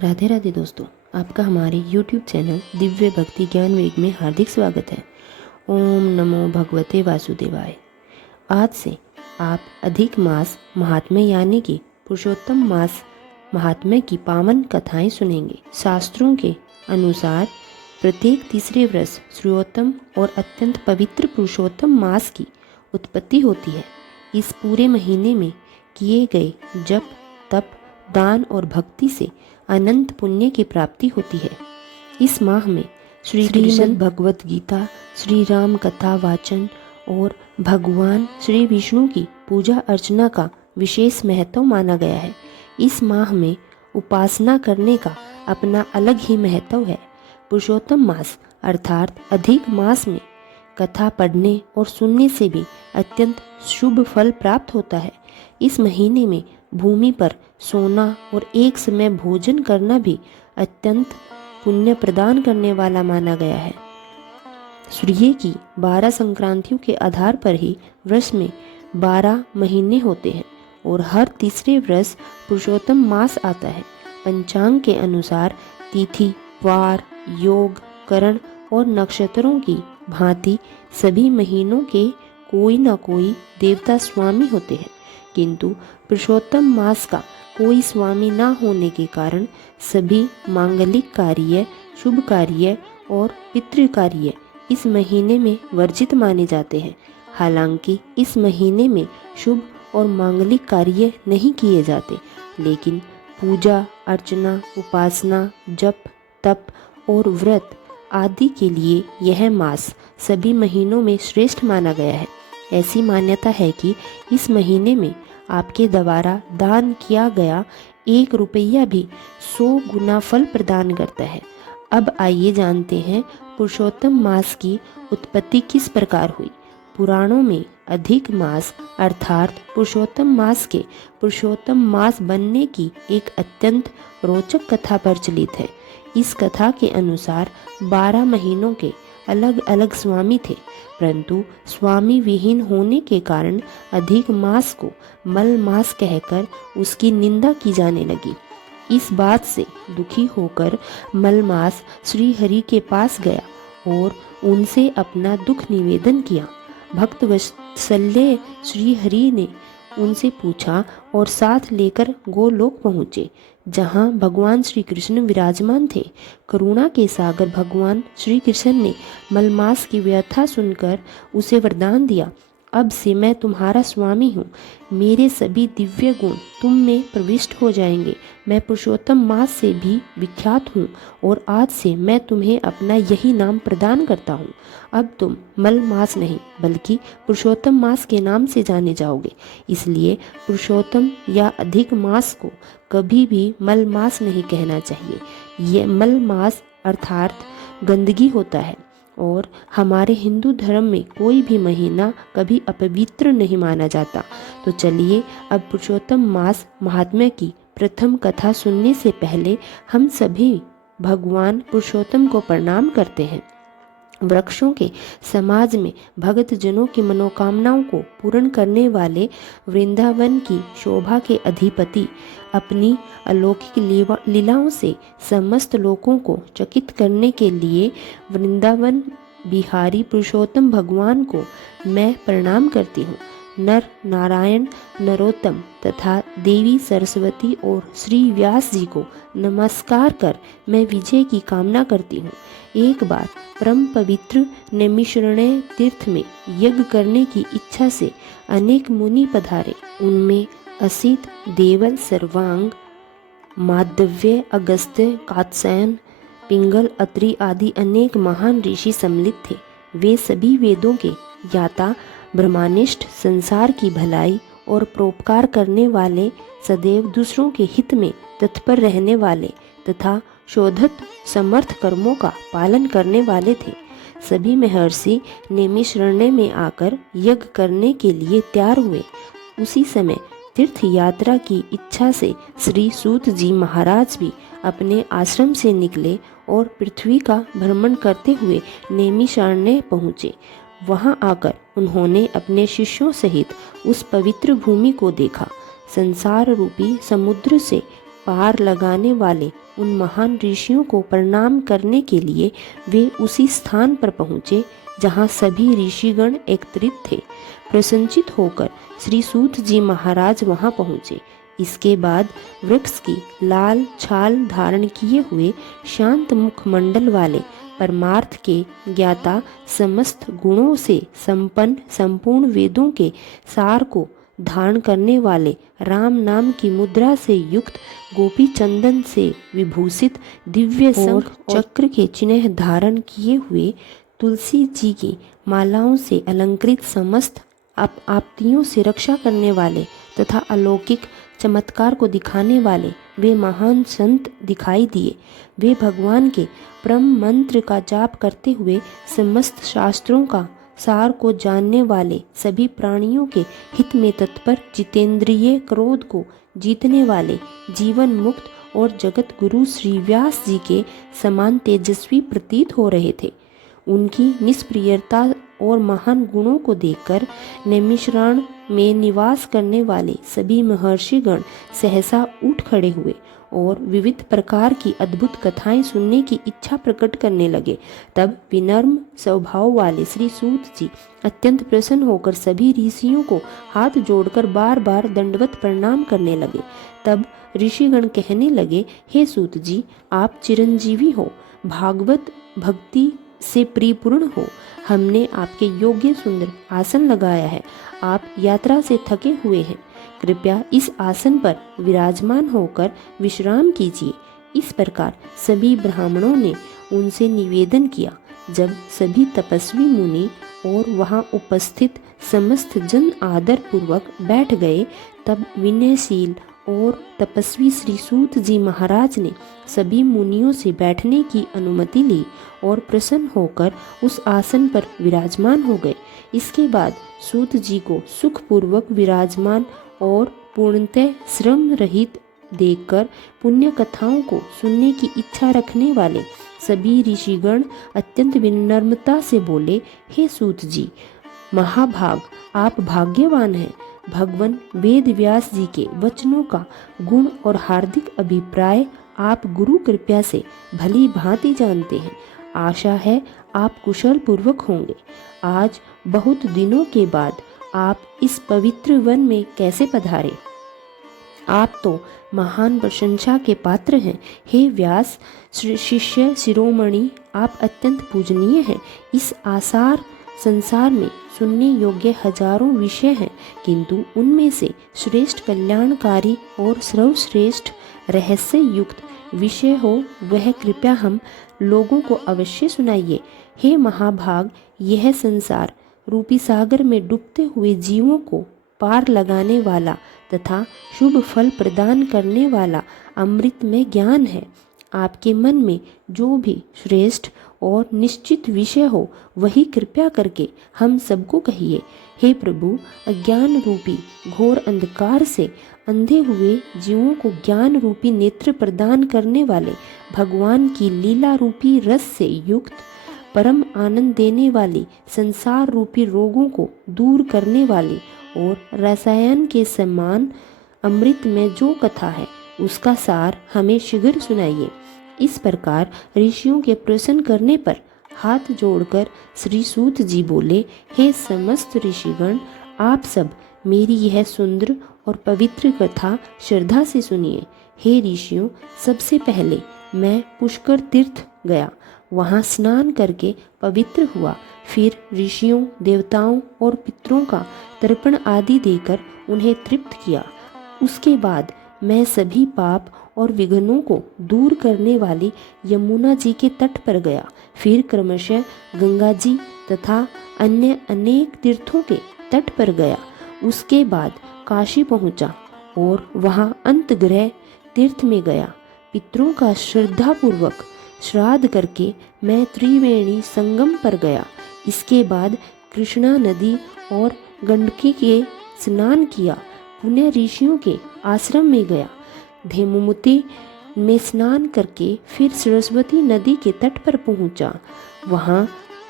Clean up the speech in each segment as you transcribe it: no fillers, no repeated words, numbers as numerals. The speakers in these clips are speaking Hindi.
राधे राधे दोस्तों, आपका हमारे YouTube चैनल दिव्य भक्ति ज्ञान वेग में हार्दिक स्वागत है। ओम नमो भगवते वासुदेवाय। आज से आप अधिक मास महात्म्य यानी कि पुरुषोत्तम मास महात्म्य की पावन कथाएं सुनेंगे। शास्त्रों के अनुसार प्रत्येक तीसरे वर्ष श्रेयोत्तम और अत्यंत पवित्र पुरुषोत्तम मास की उत्पत्ति होती है। इस पूरे महीने में किए गए जप, तप, दान और भक्ति से अनंत पुण्य की प्राप्ति होती है। इस माह में श्रीमद् भगवत गीता, श्री राम कथा वाचन और भगवान श्री विष्णु की पूजा अर्चना का विशेष महत्व माना गया है। इस माह में उपासना करने का अपना अलग ही महत्व है। पुरुषोत्तम मास अर्थात अधिक मास में कथा पढ़ने और सुनने से भी अत्यंत शुभ फल प्राप्त होता है। इस महीने में भूमि पर सोना और एक समय भोजन करना भी अत्यंत पुण्य प्रदान करने वाला माना गया है। सूर्य की 12 संक्रांतियों के आधार पर ही वर्ष में 12 महीने होते हैं और हर तीसरे वर्ष पुरुषोत्तम मास आता है। पंचांग के अनुसार तिथि, वार, योग, करण और नक्षत्रों की भांति सभी महीनों के कोई न कोई देवता स्वामी होते हैं, किंतु पुरुषोत्तम मास का कोई स्वामी न होने के कारण सभी मांगलिक कार्य, शुभ कार्य और पितृ कार्य इस महीने में वर्जित माने जाते हैं। हालांकि इस महीने में शुभ और मांगलिक कार्य नहीं किए जाते, लेकिन पूजा अर्चना, उपासना, जप, तप और व्रत आदि के लिए यह मास सभी महीनों में श्रेष्ठ माना गया है। ऐसी मान्यता है कि इस महीने में आपके द्वारा दान किया गया 1 रुपया भी 100 गुना फल प्रदान करता है। अब आइए जानते हैं पुरुषोत्तम मास की उत्पत्ति किस प्रकार हुई। पुराणों में अधिक मास अर्थात पुरुषोत्तम मास के पुरुषोत्तम मास बनने की एक अत्यंत रोचक कथा प्रचलित है। इस कथा के अनुसार 12 महीनों के अलग अलग स्वामी थे, परंतु स्वामी विहीन होने के कारण अधिक मास को मल मास कहकर उसकी निंदा की जाने लगी। इस बात से दुखी होकर मलमास श्री हरि के पास गया और उनसे अपना दुख निवेदन किया। भक्त वत्सल्य श्री हरि ने उनसे पूछा और साथ लेकर गोलोक पहुँचे, जहाँ भगवान श्री कृष्ण विराजमान थे। करुणा के सागर भगवान श्री कृष्ण ने मलमास की व्यथा सुनकर उसे वरदान दिया, अब से मैं तुम्हारा स्वामी हूँ। मेरे सभी दिव्य गुण तुम में प्रविष्ट हो जाएंगे। मैं पुरुषोत्तम मास से भी विख्यात हूँ और आज से मैं तुम्हें अपना यही नाम प्रदान करता हूँ। अब तुम मल मास नहीं बल्कि पुरुषोत्तम मास के नाम से जाने जाओगे। इसलिए पुरुषोत्तम या अधिक मास को कभी भी मल मास नहीं कहना चाहिए। ये मल मास अर्थात गंदगी होता है और हमारे हिंदू धर्म में कोई भी महीना कभी अपवित्र नहीं माना जाता। तो चलिए अब पुरुषोत्तम मास महात्म्य की प्रथम कथा सुनने से पहले हम सभी भगवान पुरुषोत्तम को प्रणाम करते हैं। वृक्षों के समाज में भक्त जनों की मनोकामनाओं को पूर्ण करने वाले वृंदावन की शोभा के अधिपति अपनी अलौकिक लीलाओं से समस्त लोगों को चकित करने के लिए वृंदावन बिहारी पुरुषोत्तम भगवान को मैं प्रणाम करती हूँ। नर नारायण, नरोत्तम तथा देवी सरस्वती और श्री व्यास जी को नमस्कार कर मैं विजय की कामना करती हूँ। एक बार परम पवित्र नैमिषारण्य तीर्थ में यज्ञ करने की इच्छा से अनेक मुनि पधारे। उनमें असित, देवल, सर्वांग, माधव्य, अगस्त्य, कात्यायन, पिंगल, अत्रि आदि अनेक महान ऋषि सम्मिलित थे। वे सभी वेदों के ज्ञाता, ब्रह्मनिष्ठ, संसार की भलाई और परोपकार करने वाले, सदैव दूसरों के हित में तत्पर रहने वाले तथा शोधत समर्थ कर्मों का पालन करने वाले थे। सभी महर्षि नैमिषारण्य में आकर यज्ञ करने के लिए तैयार हुए। उसी समय तीर्थ यात्रा की इच्छा से श्री सूत जी महाराज भी अपने आश्रम से निकले और पृथ्वी का भ्रमण करते हुए नैमिषारण्य पहुँचे। वहां आकर उन्होंने अपने शिष्यों सहित उस पवित्र भूमि को देखा। संसार रूपी समुद्र से पार लगाने वाले उन महान ऋषियों को प्रणाम करने के लिए वे उसी स्थान पर पहुँचे जहाँ सभी ऋषिगण एकत्रित थे। प्रसन्नचित होकर श्री सूत जी महाराज वहाँ पहुँचे। इसके बाद वृक्ष की लाल छाल धारण किए हुए शांत मुखमंडल वाले परमार्थ के ज्ञाता, समस्त गुणों से संपन्न, संपूर्ण वेदों के सार को धारण करने वाले, राम नाम की मुद्रा से युक्त, गोपी चंदन से विभूषित, दिव्य शंख चक्र के चिन्ह धारण किए हुए, तुलसी जी की मालाओं से अलंकृत, समस्त आपत्तियों से रक्षा करने वाले तथा अलौकिक चमत्कार को दिखाने वाले वे महान संत दिखाई दिए। वे भगवान के परम मंत्र का जाप करते हुए समस्त शास्त्रों का सार को जानने वाले, सभी प्राणियों के हित में तत्पर, जितेंद्रिय, क्रोध को जीतने वाले, जीवन मुक्त और जगत गुरु श्री व्यास जी के समान तेजस्वी प्रतीत हो रहे थे। उनकी निष्प्रियता और महान गुणों को देखकर नैमिषारण्य में निवास करने वाले सभी महर्षिगण सहसा उठ खड़े हुए और विविध प्रकार की अद्भुत कथाएं सुनने की इच्छा प्रकट करने लगे। तब विनम्र स्वभाव वाले श्री सूत जी अत्यंत प्रसन्न होकर सभी ऋषियों को हाथ जोड़कर बार बार दंडवत प्रणाम करने लगे। तब ऋषिगण कहने लगे, हे सूत जी, आप चिरंजीवी हो, भागवत भक्ति से परिपूर्ण हो। हमने आपके योग्य सुंदर आसन लगाया है। आप यात्रा से थके हुए हैं, कृपया इस आसन पर विराजमान होकर विश्राम कीजिए। इस प्रकार सभी ब्राह्मणों ने उनसे निवेदन किया। जब सभी तपस्वी मुनि और वहां उपस्थित समस्त जन आदर पूर्वक बैठ गए, तब विनयशील और तपस्वी श्री सूत जी महाराज ने सभी मुनियों से बैठने की अनुमति ली और प्रसन्न होकर उस आसन पर विराजमान हो गए। इसके बाद सूत जी को सुखपूर्वक विराजमान और पूर्णतः श्रम रहित देखकर पुण्य कथाओं को सुनने की इच्छा रखने वाले सभी ऋषिगण अत्यंत विनम्रता से बोले, हे सूत जी महाभाग, आप भाग्यवान हैं। भगवान वेद व्यास जी के वचनों का गुण और हार्दिक अभिप्राय आप गुरु कृपा से भली भांति जानते हैं। आशा है आप कुशल पूर्वक होंगे। आज बहुत दिनों के बाद आप इस पवित्र वन में कैसे पधारे? आप तो महान प्रशंसा के पात्र हैं। हे व्यास शिष्य शिरोमणि, आप अत्यंत पूजनीय हैं। इस आसार संसार में सुनने योग्य हजारों विषय हैं, किंतु उनमें से श्रेष्ठ कल्याणकारी और सर्वश्रेष्ठ रहस्य युक्त विषय हो वह कृपया हम लोगों को अवश्य सुनाइए। हे महाभाग, यह संसार रूपी सागर में डूबते हुए जीवों को पार लगाने वाला तथा शुभ फल प्रदान करने वाला अमृतमय ज्ञान है। आपके मन में जो भी श्रेष्ठ और निश्चित विषय हो वही कृपया करके हम सबको कहिए। हे प्रभु, अज्ञान रूपी घोर अंधकार से अंधे हुए जीवों को ज्ञान रूपी नेत्र प्रदान करने वाले, भगवान की लीला रूपी रस से युक्त परम आनंद देने वाली, संसार रूपी रोगों को दूर करने वाली और रसायन के समान अमृत में जो कथा है उसका सार हमें शीघ्र सुनाइए। इस प्रकार ऋषियों के प्रश्न करने पर हाथ जोड़कर श्री सूत जी बोले, हे समस्त ऋषिगण, आप सब मेरी यह सुंदर और पवित्र कथा श्रद्धा से सुनिए। हे ऋषियों, सबसे पहले मैं पुष्कर तीर्थ गया, वहाँ स्नान करके पवित्र हुआ। फिर ऋषियों, देवताओं और पितरों का तर्पण आदि देकर उन्हें तृप्त किया। उसके बाद मैं सभी पाप और विघ्नों को दूर करने वाली यमुना जी के तट पर गया। फिर क्रमशः गंगा जी तथा अन्य अनेक तीर्थों के तट पर गया। उसके बाद काशी पहुंचा और वहां अंतर्गृह तीर्थ में गया। पितरों का श्रद्धापूर्वक श्राद्ध करके मैं त्रिवेणी संगम पर गया। इसके बाद कृष्णा नदी और गंडकी के स्नान किया। पुण्य ऋषियों के आश्रम में गया। धेनुमती में स्नान करके फिर सरस्वती नदी के तट पर पहुंचा। वहां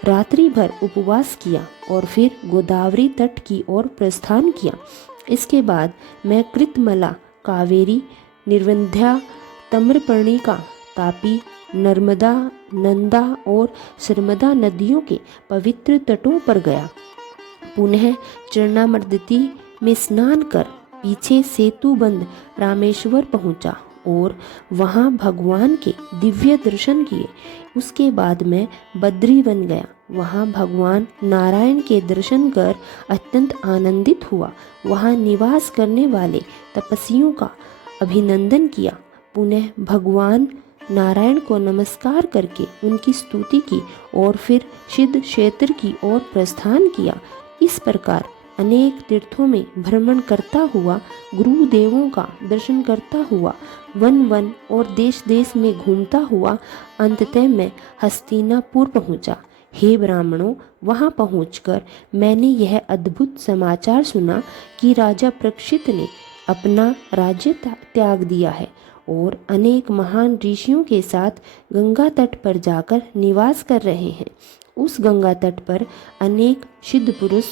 रात्रि भर उपवास किया और फिर गोदावरी तट की ओर प्रस्थान किया। इसके बाद मैं कृतमला, कावेरी, निर्वंध्या ताम्रपर्णिका, तापी, नर्मदा, नंदा और शर्मदा नदियों के पवित्र तटों पर गया। पुनः चरणामृदती में स्नान कर पीछे सेतुबंद रामेश्वर पहुंचा और वहां भगवान के दिव्य दर्शन किए। उसके बाद मैं बद्री बन गया। वहां भगवान नारायण के दर्शन कर अत्यंत आनंदित हुआ। वहां निवास करने वाले तपस्वियों का अभिनंदन किया। पुनः भगवान नारायण को नमस्कार करके उनकी स्तुति की और फिर सिद्ध क्षेत्र की ओर प्रस्थान किया। इस प्रकार अनेक तीर्थों में भ्रमण करता हुआ, गुरुदेवों का दर्शन करता हुआ, वन वन और देश देश में घूमता हुआ अंततः मैं हस्तिनापुर पहुंचा। हे ब्राह्मणों, वहां पहुंचकर मैंने यह अद्भुत समाचार सुना कि राजा परीक्षित ने अपना राज्य त्याग दिया है और अनेक महान ऋषियों के साथ गंगा तट पर जाकर निवास कर रहे हैं। उस गंगा तट पर अनेक सिद्ध पुरुष,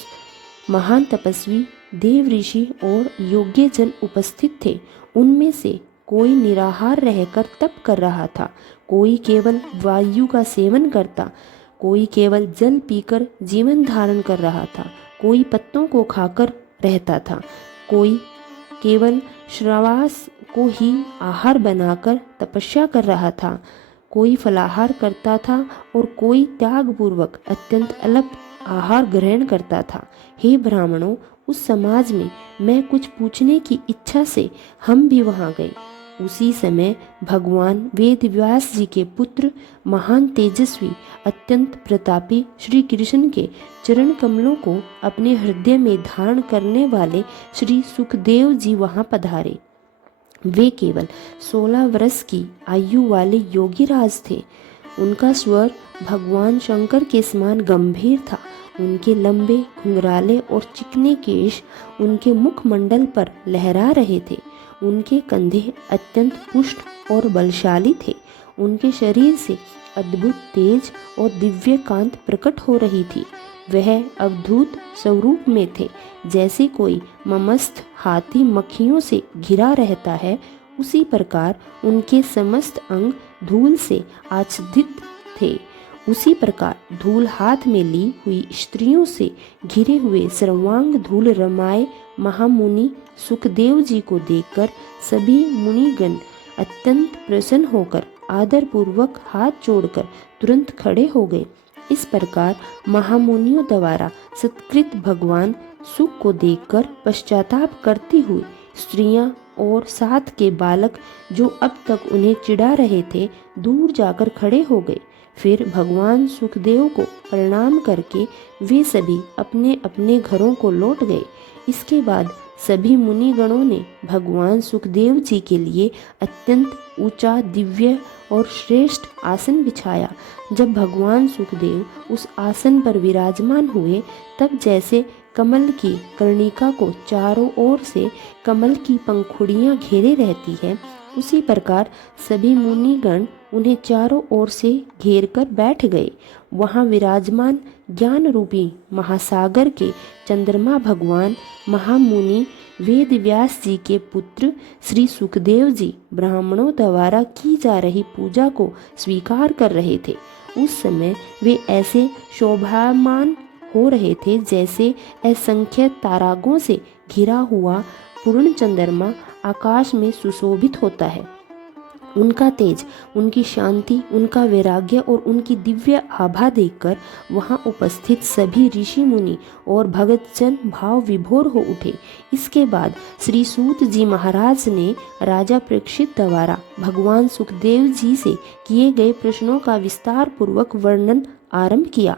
महान तपस्वी, देव ऋषि और योग्य जन उपस्थित थे। उनमें से कोई निराहार रहकर तप कर रहा था, कोई केवल वायु का सेवन करता, कोई केवल जल पीकर जीवन धारण कर रहा था, कोई पत्तों को खाकर रहता था, कोई केवल श्वास को ही आहार बनाकर तपस्या कर रहा था, कोई फलाहार करता था और कोई त्यागपूर्वक अत्यंत अल्प आहार ग्रहण करता था। हे ब्राह्मणों, उस समाज में मैं कुछ पूछने की इच्छा से हम भी वहां गए। उसी समय भगवान वेदव्यास जी के पुत्र, महान तेजस्वी, अत्यंत प्रतापी श्री कृष्ण के चरण कमलों को अपने हृदय में धारण करने वाले श्री सुखदेव जी वहां पधारे। वे केवल 16 वर्ष की आयु वाले योगीराज थे। उनका स्वर भगवान शंकर के समान गंभीर था। उनके लंबे, घुंघराले और चिकने केश उनके मुखमंडल पर लहरा रहे थे। उनके कंधे अत्यंत पुष्ट और बलशाली थे। उनके शरीर से अद्भुत तेज और दिव्य कांत प्रकट हो रही थी। वह अवधूत स्वरूप में थे। जैसे कोई ममस्त हाथी मक्खियों से घिरा रहता है, उसी प्रकार उनके समस्त अंग धूल से आच्छादित थे। उसी प्रकार धूल हाथ में ली हुई स्त्रियों से घिरे हुए सर्वांग धूल रमाए महामुनि सुखदेव जी को देखकर सभी मुनिगण अत्यंत प्रसन्न होकर आदरपूर्वक हाथ जोड़कर तुरंत खड़े हो गए। इस प्रकार महामुनियों द्वारा सत्कृत भगवान सुख को देखकर पश्चाताप करती हुई स्त्रियां और साथ के बालक जो अब तक उन्हें चिढ़ा रहे थे, दूर जाकर खड़े हो गए। फिर भगवान सुखदेव को प्रणाम करके वे सभी अपने अपने घरों को लौट गए। इसके बाद सभी मुनिगणों ने भगवान सुखदेव जी के लिए अत्यंत ऊंचा, दिव्य और श्रेष्ठ आसन बिछाया। जब भगवान सुखदेव उस आसन पर विराजमान हुए, तब जैसे कमल की कर्णिका को चारों ओर से कमल की पंखुड़ियां घेरे रहती है, उसी प्रकार सभी मुनिगण उन्हें चारों ओर से घेर कर बैठ गए। वहां विराजमान ज्ञान रूपी महासागर के चंद्रमा भगवान महामुनि वेदव्यास जी के पुत्र श्री सुखदेव जी ब्राह्मणों द्वारा की जा रही पूजा को स्वीकार कर रहे थे। उस समय वे ऐसे शोभायमान हो रहे थे जैसे असंख्य तारागों से घिरा हुआ पूर्ण चंद्रमा आकाश में सुशोभित होता है। उनका तेज, उनकी शांति, उनका वैराग्य और उनकी दिव्य आभा देखकर वहां उपस्थित सभी ऋषि मुनि और भगतजन भाव विभोर हो उठे। इसके बाद श्री सूत जी महाराज ने राजा परीक्षित द्वारा भगवान सुखदेव जी से किए गए प्रश्नों का विस्तार पूर्वक वर्णन आरंभ किया।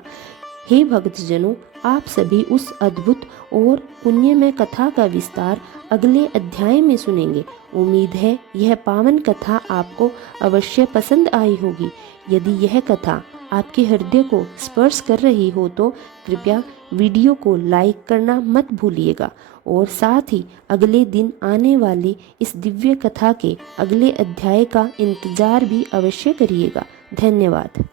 हे भक्तजनों, आप सभी उस अद्भुत और पुण्यमय कथा का विस्तार अगले अध्याय में सुनेंगे। उम्मीद है यह पावन कथा आपको अवश्य पसंद आई होगी। यदि यह कथा आपके हृदय को स्पर्श कर रही हो तो कृपया वीडियो को लाइक करना मत भूलिएगा और साथ ही अगले दिन आने वाली इस दिव्य कथा के अगले अध्याय का इंतजार भी अवश्य करिएगा। धन्यवाद।